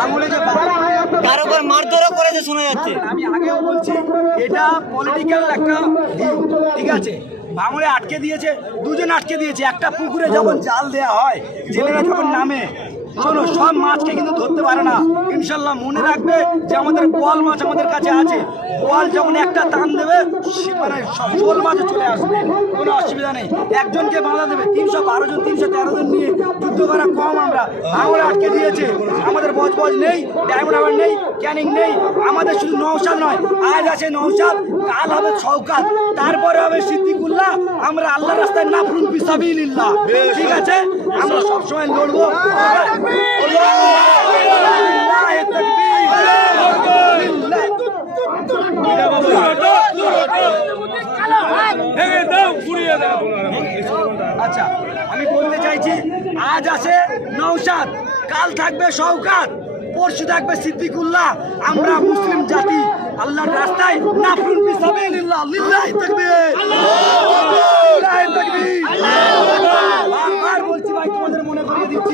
আঙুলে মারধরও করেছে শোনা যাচ্ছে। এটা পলিটিক্যাল একটা ঠিক আছে? আটকে দিয়েছে, দুজন আটকে দিয়েছে। একটা পুকুরে যখন জাল দেয়া হয় যখন নামে সব মাছকে কিন্তু ধরতে পারে না। ইনশাল্লাহ মনে রাখবে যে আমাদের বোয়াল মাছ আমাদের কাছে আছে। বোয়াল যখন একটা টান দেবে মানে মাছও চলে আসবে। কোনো অসুবিধা নেই। একজনকে বাঁধা দেবে। তিনশো বারো জন, তিনশো তেরো জন নিয়ে যুদ্ধ করা কম আমরা। ভাঙড়ে আটকে দিয়েছে। আমাদের বজ বজ নেই, ডায়মন্ড হাবার নেই, ক্যানিং নেই, আমাদের শুধু নৌসাদ নয়, আজ আছে নৌসাদ, কাল হবে সৌকাত তারপরে হবে সিদ্দিকুল্লাহ, আমরা আল্লাহ রাস্তায় না ফুলুন পিসাবিল্লাহ ঠিক আছে? আমরা সবসময় লড়বো। আচ্ছা আমি বলতে চাইছি, আজ আছে নৌসাদ। কাল থাকবে শওকাত পরশু থাকবে সিদ্দিকুল্লাহ। আমরা মুসলিম জাতি আল্লাহর রাস্তায় নাফরুল বিসাবিলিল্লাহ লিল্লাহ।